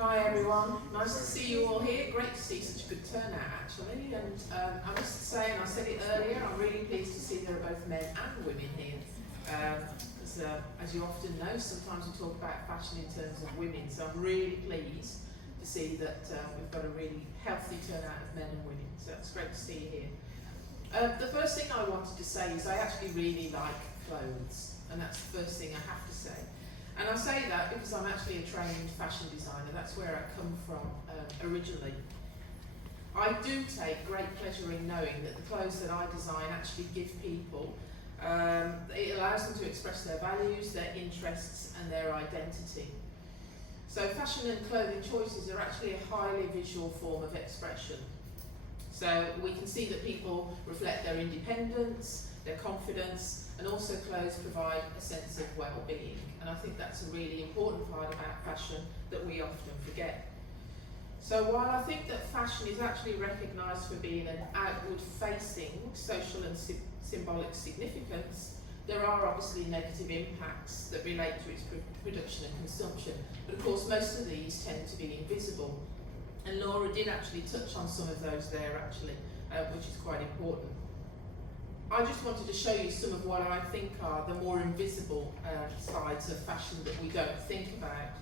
Hi everyone, nice to see you all here. Great to see such a good turnout actually, and I must say, and I said it earlier, I'm really pleased to see there are both men and women here. Because as you often know, sometimes we talk about fashion in terms of women, so I'm really pleased to see that we've got a really healthy turnout of men and women, so it's great to see you here. The first thing I wanted to say is I actually really like clothes, and that's the first thing I have to say. And I say that because I'm actually a trained fashion designer. That's where I come from originally. I do take great pleasure in knowing that the clothes that I design actually give people, it allows them to express their values, their interests and their identity. So fashion and clothing choices are actually a highly visual form of expression. So we can see that people reflect their independence, their confidence, and also clothes provide a sense of well-being. And I think that's a really important part about fashion that we often forget. So while I think that fashion is actually recognised for being an outward-facing social and symbolic significance, there are obviously negative impacts that relate to its production and consumption. But of course most of these tend to be invisible. And Laura did actually touch on some of those there actually, which is quite important. I just wanted to show you some of what I think are the more invisible sides of fashion that we don't think about.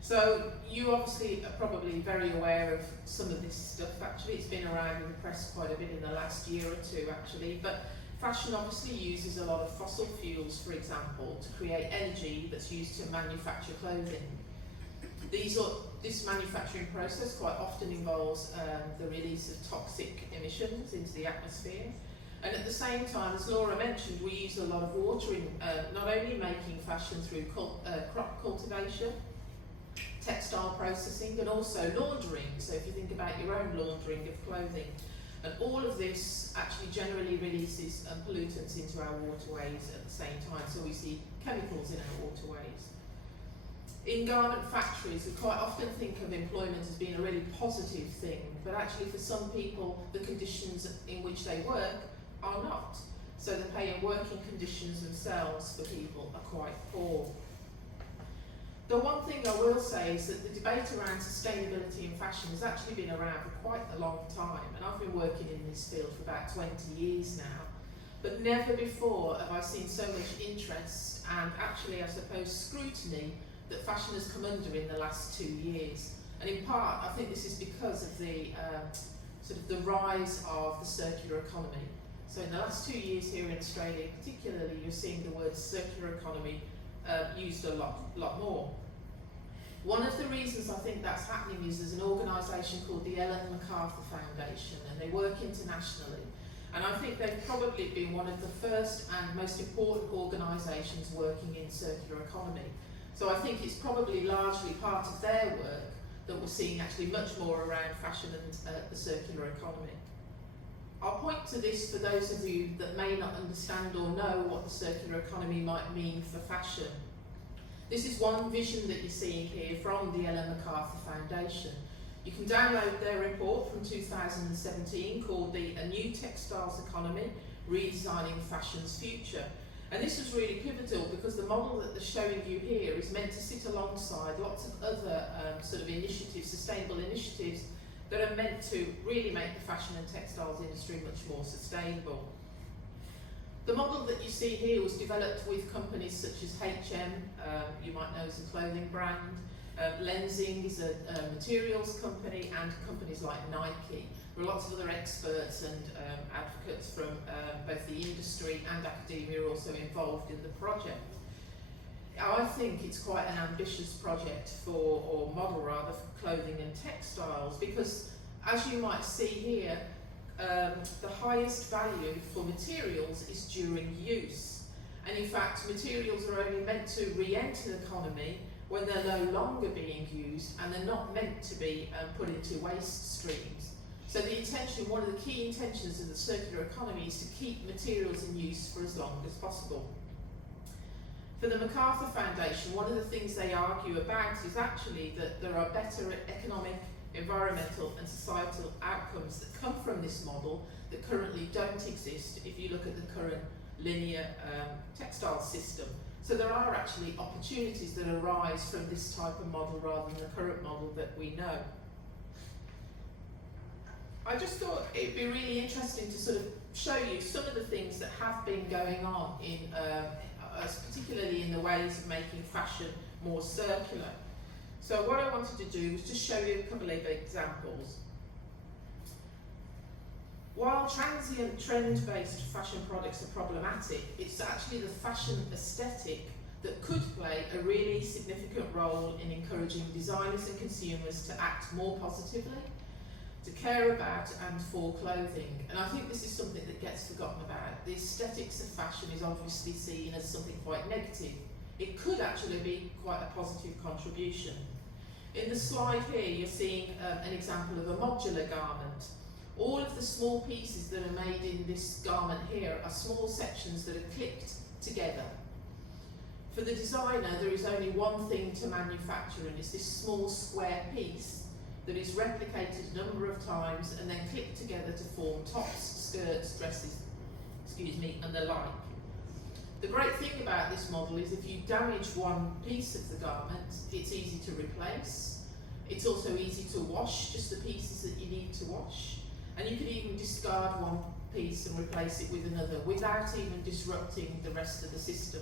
So you obviously are probably very aware of some of this stuff actually. It's been around in the press quite a bit in the last year or two actually, but fashion obviously uses a lot of fossil fuels, for example, to create energy that's used to manufacture clothing. This manufacturing process quite often involves the release of toxic emissions into the atmosphere. And at the same time, as Laura mentioned, we use a lot of water in not only making fashion through crop cultivation, textile processing, but also laundering. So if you think about your own laundering of clothing, and all of this actually generally releases pollutants into our waterways at the same time. So we see chemicals in our waterways. In garment factories, we quite often think of employment as being a really positive thing, but actually for some people, the conditions in which they work are not. So the pay and working conditions themselves for people are quite poor. The one thing I will say is that the debate around sustainability in fashion has actually been around for quite a long time, and I've been working in this field for about 20 years now. But never before have I seen so much interest and actually, I suppose, scrutiny that fashion has come under in the last 2 years. And in part, I think this is because of the sort of the rise of the circular economy. So in the last 2 years here in Australia particularly, you're seeing the word circular economy used a lot more. One of the reasons I think that's happening is there's an organisation called the MacArthur Foundation, and they work internationally. And I think they've probably been one of the first and most important organisations working in circular economy. So I think it's probably largely part of their work that we're seeing actually much more around fashion and the circular economy. I'll point to this for those of you that may not understand or know what the circular economy might mean for fashion. This is one vision that you're seeing here from the MacArthur Foundation. You can download their report from 2017 called A New Textiles Economy, Redesigning Fashion's Future. And this is really pivotal because the model that they're showing you here is meant to sit alongside lots of other sort of initiatives, sustainable initiatives, that are meant to really make the fashion and textiles industry much more sustainable. The model that you see here was developed with companies such as H&M, you might know as a clothing brand, Lenzing is a materials company, and companies like Nike. There are lots of other experts and advocates from both the industry and academia are also involved in the project. I think it's quite an ambitious project or model rather, for clothing and textiles, because as you might see here, the highest value for materials is during use. And in fact, materials are only meant to re-enter the economy when they're no longer being used, and they're not meant to be put into waste streams. So the intention, one of the key intentions of the circular economy is to keep materials in use for as long as possible. For the MacArthur Foundation, one of the things they argue about is actually that there are better economic, environmental and societal outcomes that come from this model that currently don't exist if you look at the current linear textile system. So there are actually opportunities that arise from this type of model rather than the current model that we know. I just thought it'd be really interesting to sort of show you some of the things that have been going on in, particularly in the ways of making fashion more circular. So what I wanted to do was just show you a couple of examples. While transient trend-based fashion products are problematic, it's actually the fashion aesthetic that could play a really significant role in encouraging designers and consumers to act more positively, to care about and for clothing. And I think this is something that gets forgotten about. The aesthetics of fashion is obviously seen as something quite negative. It could actually be quite a positive contribution. In the slide here, you're seeing an example of a modular garment. All of the small pieces that are made in this garment here are small sections that are clipped together. For the designer, there is only one thing to manufacture, and it's this small square piece that is replicated a number of times and then clipped together to form tops, skirts, dresses, and the like. The great thing about this model is if you damage one piece of the garment, it's easy to replace. It's also easy to wash, just the pieces that you need to wash. And you can even discard one piece and replace it with another without even disrupting the rest of the system.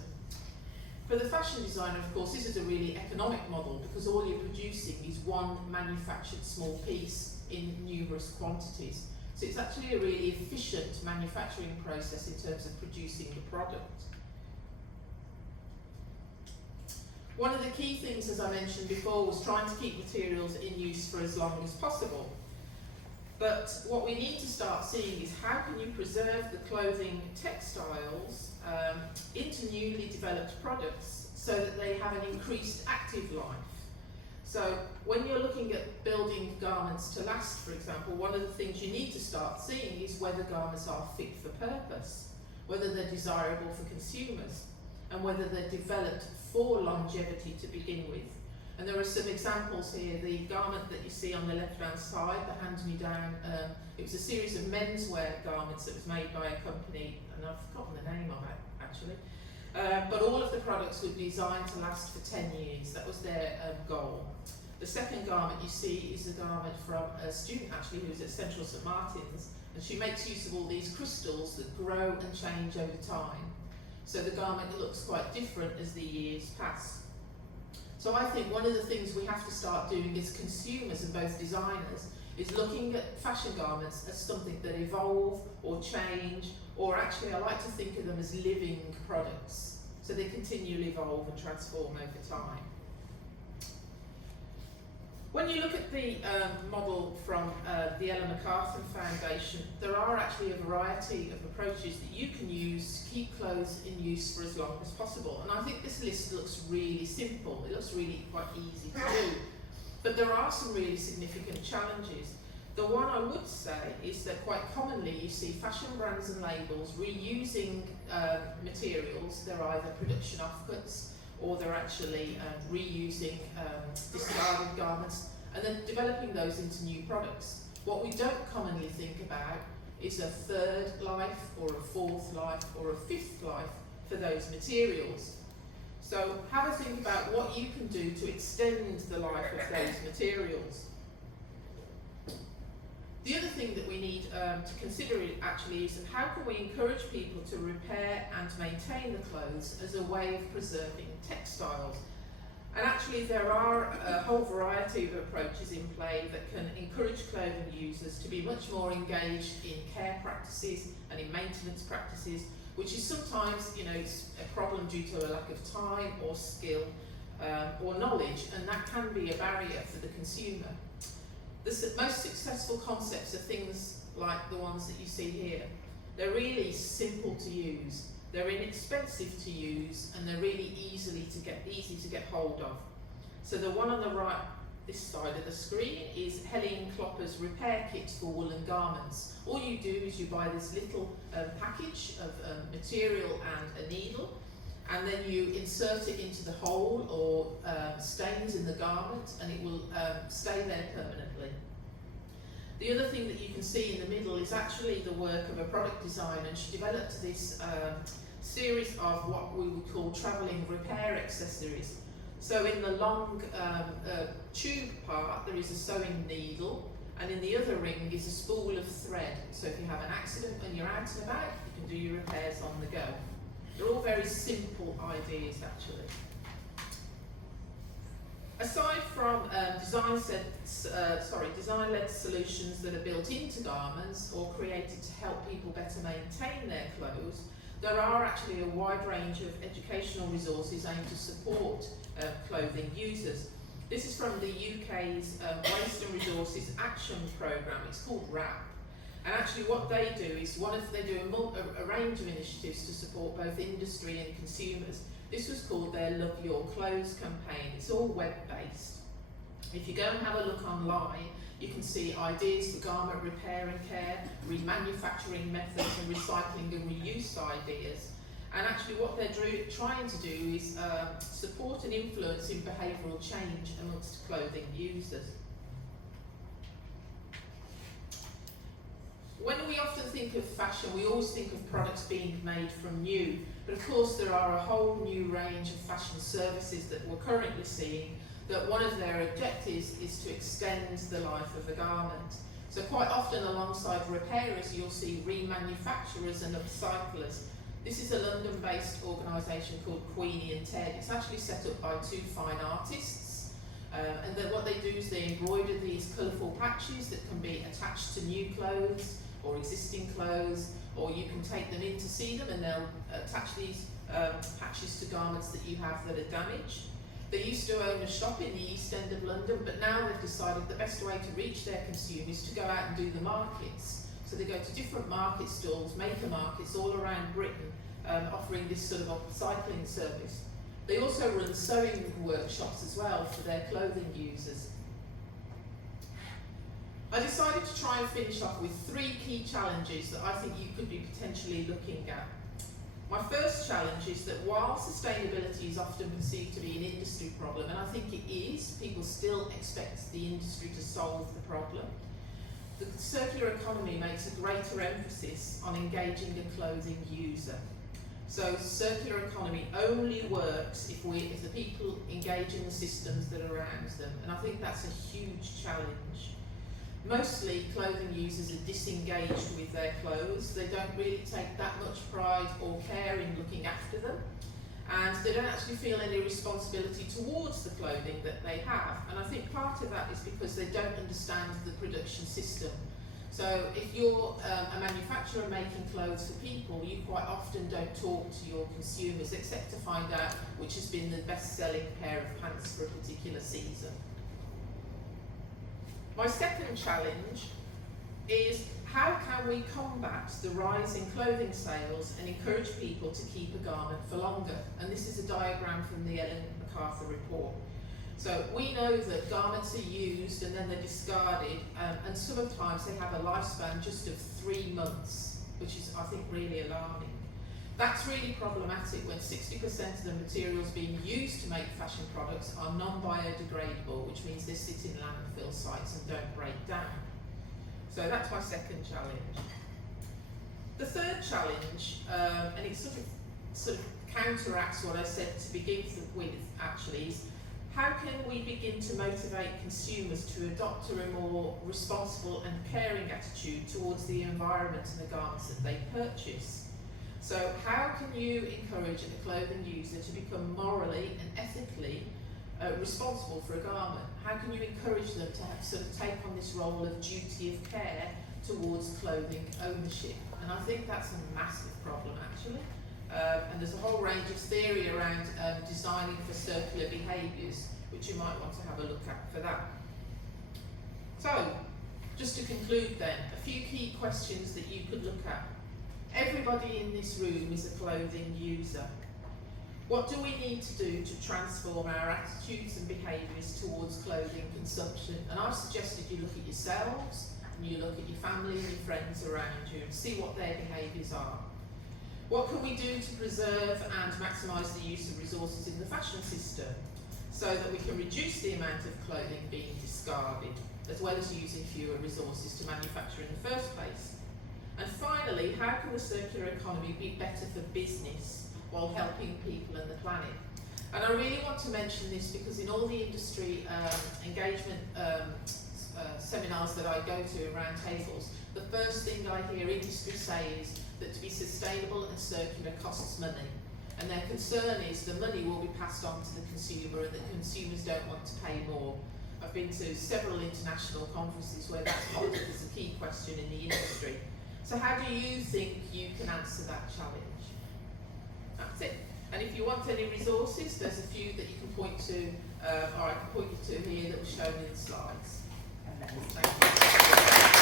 For the fashion designer, of course, this is a really economic model because all you're producing is one manufactured small piece in numerous quantities. So it's actually a really efficient manufacturing process in terms of producing the product. One of the key things, as I mentioned before, was trying to keep materials in use for as long as possible. But what we need to start seeing is how can you preserve the clothing textiles into newly developed products so that they have an increased active life. So when you're looking at building garments to last, for example, one of the things you need to start seeing is whether garments are fit for purpose, whether they're desirable for consumers, and whether they're developed for longevity to begin with. And there are some examples here. The garment that you see on the left-hand side, the hand-me-down, it was a series of menswear garments that was made by a company, and I've forgotten the name of it, actually. But all of the products were designed to last for 10 years. That was their goal. The second garment you see is a garment from a student, actually, who was at Central St Martin's, and she makes use of all these crystals that grow and change over time. So the garment looks quite different as the years pass. So I think one of the things we have to start doing as consumers and both designers is looking at fashion garments as something that evolve or change, or actually I like to think of them as living products. So they continually evolve and transform over time. When you look at the model from the MacArthur Foundation, there are actually a variety of approaches that you can use to keep clothes in use for as long as possible. And I think this list looks really simple. It looks really quite easy to do. But there are some really significant challenges. The one I would say is that quite commonly you see fashion brands and labels reusing materials. They're either production offcuts or they're actually reusing discarded garments and then developing those into new products. What we don't commonly think about is a third life or a fourth life or a fifth life for those materials. So have a think about what you can do to extend the life of those materials. The other thing that we need to consider actually is how can we encourage people to repair and maintain the clothes as a way of preserving textiles. And actually there are a whole variety of approaches in play that can encourage clothing users to be much more engaged in care practices and in maintenance practices, which is sometimes, it's a problem due to a lack of time or skill or knowledge, and that can be a barrier for the consumer. The most successful concepts are things like the ones that you see here. They're really simple to use, they're inexpensive to use, and they're really easy to get hold of. So the one on the right, this side of the screen, is Helen Klopper's repair kit for woolen garments. All you do is you buy this little package of material and a needle, and then you insert it into the hole or stains in the garment, and it will stay there permanently. The other thing that you can see in the middle is actually the work of a product designer, and she developed this series of what we would call travelling repair accessories. So in the long tube part, there is a sewing needle, and in the other ring is a spool of thread. So if you have an accident when you're out and about, you can do your repairs on the go. They're all very simple ideas, actually. Aside from design-led solutions that are built into garments or created to help people better maintain their clothes, there are actually a wide range of educational resources aimed to support clothing users. This is from the UK's Waste and Resources Action Programme. It's called WRAP. And actually what they do is they do a range of initiatives to support both industry and consumers. This was called their Love Your Clothes campaign. It's all web-based. If you go and have a look online, you can see ideas for garment repair and care, remanufacturing methods and recycling and reuse ideas. And actually what they're trying to do is support and influence in behavioural change amongst clothing users. When we often think of fashion, we always think of products being made from new, but of course there are a whole new range of fashion services that we're currently seeing, that one of their objectives is to extend the life of a garment. So quite often alongside repairers, you'll see remanufacturers and upcyclers. This is a London-based organisation called Queenie Ted. It's actually set up by two fine artists. And then what they do is they embroider these colourful patches that can be attached to new clothes or existing clothes, or you can take them in to see them and they'll attach these patches to garments that you have that are damaged. They used to own a shop in the East End of London, but now they've decided the best way to reach their consumers is to go out and do the markets. So they go to different market stalls, maker markets all around Britain, offering this sort of upcycling service. They also run sewing workshops as well for their clothing users. I decided to try and finish off with 3 key challenges that I think you could be potentially looking at. My first challenge is that while sustainability is often perceived to be an industry problem, and I think it is, people still expect the industry to solve the problem, the circular economy makes a greater emphasis on engaging a clothing user. So circular economy only works if the people engage in the systems that are around them, and I think that's a huge challenge. Mostly clothing users are disengaged with their clothes. They don't really take that much pride or care in looking after them, and they don't actually feel any responsibility towards the clothing that they have. And I think part of that is because they don't understand the production system. So if you're a manufacturer making clothes for people, you quite often don't talk to your consumers except to find out which has been the best-selling pair of pants for a particular season. My second challenge is how can we combat the rise in clothing sales and encourage people to keep a garment for longer? And this is a diagram from the MacArthur report. So we know that garments are used and then they're discarded, and sometimes they have a lifespan just of 3 months, which is, I think, really alarming. That's really problematic when 60% of the materials being used to make fashion products are non-biodegradable, which means they sit in landfill sites and don't break down. So that's my second challenge. The third challenge, and it sort of counteracts what I said to begin with actually, is how can we begin to motivate consumers to adopt a more responsible and caring attitude towards the environment and the garments that they purchase? So how can you encourage a clothing user to become morally and ethically responsible for a garment? How can you encourage them to sort of take on this role of duty of care towards clothing ownership? And I think that's a massive problem actually. And there's a whole range of theory around designing for circular behaviours, which you might want to have a look at for that. So, just to conclude then, a few key questions that you could look at. Everybody in this room is a clothing user. What do we need to do to transform our attitudes and behaviours towards clothing consumption? And I've suggested you look at yourselves, and you look at your family and your friends around you and see what their behaviours are. What can we do to preserve and maximise the use of resources in the fashion system so that we can reduce the amount of clothing being discarded, as well as using fewer resources to manufacture in the first place? And finally, how can the circular economy be better for business while helping people and the planet? And I really want to mention this because in all the industry engagement seminars that I go to, around tables, the first thing I hear industry say is that to be sustainable and circular costs money. And their concern is the money will be passed on to the consumer and that consumers don't want to pay more. I've been to several international conferences where that's popped up as a key question in the industry. So how do you think you can answer that challenge? That's it. And if you want any resources, there's a few that you can point to, or I can point you to here that were shown in the slides. Thank you.